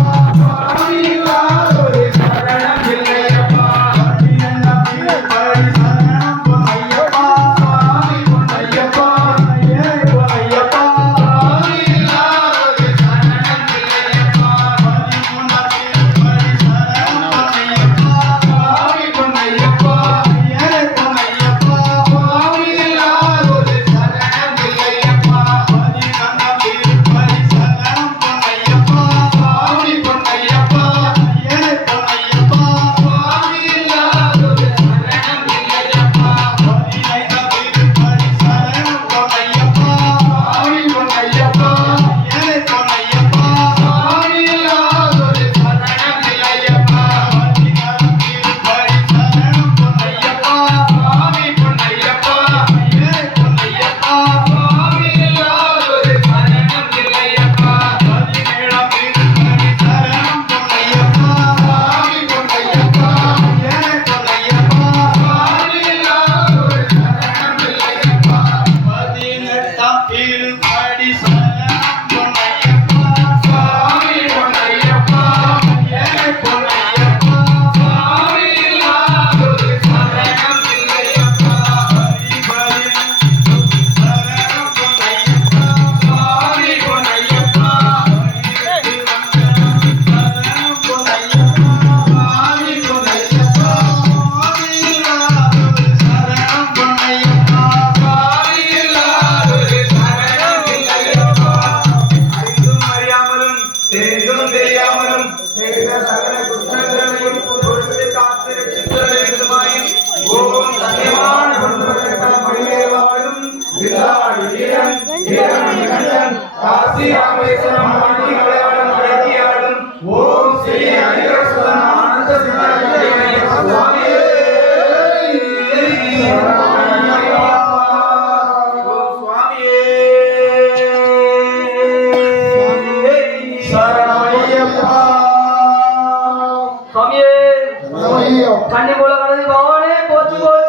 Oh, અને બોલો ભગવાને પહોંચવું